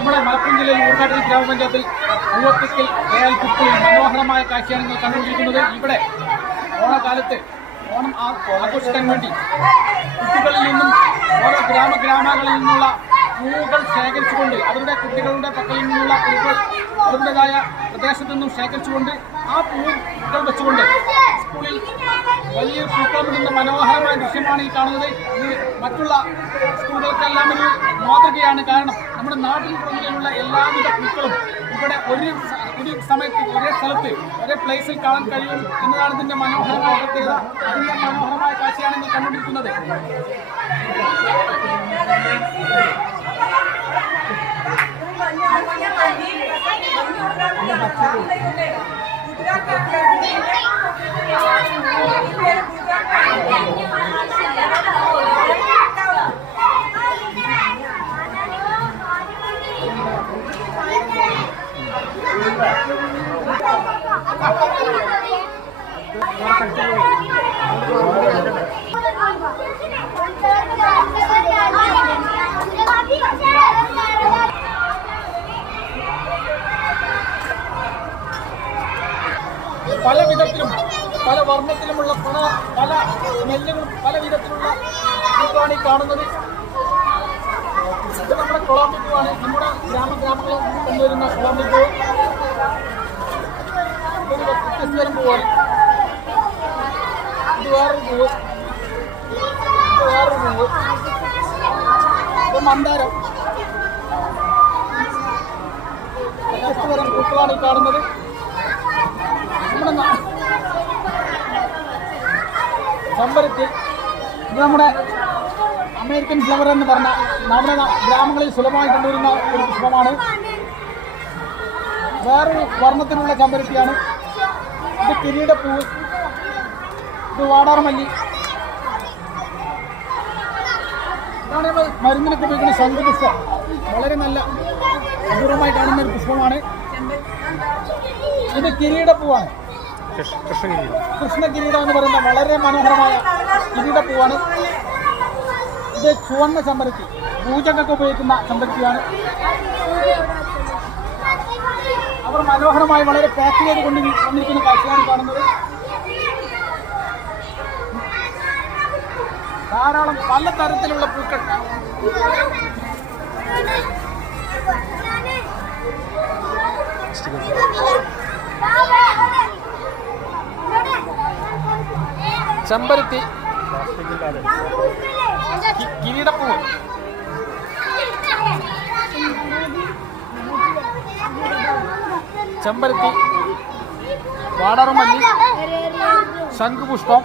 നമ്മുടെ മലപ്പുറം ജില്ലയിൽ ഊർക്കാട്ടിരി ഗ്രാമപഞ്ചായത്തിൽ പൂവത്തിക്കൽ KL കുപ്പളിൽ മനോഹരമായ കാഴ്ചയാണ് നിങ്ങൾ കണ്ടുകൊണ്ടിരിക്കുന്നത്. ഇവിടെ ഓണക്കാലത്ത് ഓണം ആഘോഷിക്കാൻ വേണ്ടി കുട്ടികളിൽ നിന്നും ഓരോ ഗ്രാമങ്ങളിൽ നിന്നുള്ള പൂവുകൾ ശേഖരിച്ചുകൊണ്ട് അവരുടെ കുട്ടികളുടെ പക്കലിൽ നിന്നുള്ള പൂവുകൾ അവരുടേതായ പ്രദേശത്തു നിന്നും ശേഖരിച്ചുകൊണ്ട് ആ പൂവുകൾ വെച്ചുകൊണ്ട് സ്കൂളിൽ വലിയ പൂക്കളമിടുന്ന മനോഹരമായ ദൃശ്യമാണ് ഈ കാണുന്നത്. ഇത് മറ്റുള്ള സ്കൂളുകൾക്കെല്ലാം ഒരു മാതൃകയാണ്. കാരണം നമ്മുടെ നാട്ടിൽ പുറമെയുള്ള എല്ലാവിധ പൂക്കളും ഇവിടെ ഒരു സമയത്ത് ഒരേ സ്ഥലത്ത് ഒരേ പ്ലേസിൽ കാണാൻ കഴിയും എന്നതാണ് ഇതിന്റെ മനോഹരമായ പ്രത്യേകത. അതിന്റെ മനോഹരമായ കാഴ്ചയാണ് നിങ്ങൾ കണ്ടുകൊണ്ടിരിക്കുന്നത്. പല വിധത്തിലും പല വർണ്ണത്തിലുമുള്ള പല സ്മെല്ലുകളും പല വിധത്തിലുള്ള പൂക്കളാണ് ഈ കാണുന്നത്. ഇത് നമ്മുടെ കുളാമ്പിപ്പൂവാണ്. നമ്മുടെ ഗ്രാമങ്ങളിൽ കൊണ്ടുവരുന്ന കുളാമ്പിപ്പൂ. ഇതൊരു വ്യത്യസ്തരം പൂവാണ്. ഇത് വേറൊരു പൂവ്. ഇത് വേറൊരു പൂവ്. ഇത് മന്ദാരം. വ്യത്യസ്തതരം പൂക്കളാണ് ഈ കാണുന്നത്. ചെമ്പരത്തി ഇത് നമ്മുടെ അമേരിക്കൻ ഫ്ലവർ എന്ന് പറഞ്ഞ നമ്മുടെ ഗ്രാമങ്ങളിൽ സുലഭമായി കൊണ്ടുവരുന്ന ഒരു പുഷ്പമാണ്. വേറൊരു വർണ്ണത്തിലുള്ള ചെമ്പരത്തിയാണ്. ഇത് കിരീടപ്പൂവ്. ഇത് വാടാർമല്ലി. ഇതാണ് നമ്മൾ മരുന്നിനൊക്കെ ഉപയോഗിക്കുന്ന ശംഖുപുഷ്പം. വളരെ നല്ല അപൂർവമായി കാണുന്ന ഒരു പുഷ്പമാണ്. ഇത് കിരീടപ്പൂവാണ്. കൃഷ്ണകിരീടം എന്ന് പറയുന്ന വളരെ മനോഹരമായ കിരീടപ്പൂവാണ്. ഇത് ചുവന്ന ചെമ്പരത്തി. പൂജക്കൊക്കെ ഉപയോഗിക്കുന്ന ചെമ്പരത്തിയാണ്. അവർ മനോഹരമായി വളരെ പാക്ക് ചെയ്ത് കൊണ്ടിരിക്കുന്ന കാഴ്ചയാണ് കാണുന്നത്. ധാരാളം പല തരത്തിലുള്ള പൂക്കൾ. ചെമ്പരത്തി, കിരീടപ്പൂവ്, ചെമ്പരത്തി, വാടാർമല്ലി, ശംഖുപുഷ്പം,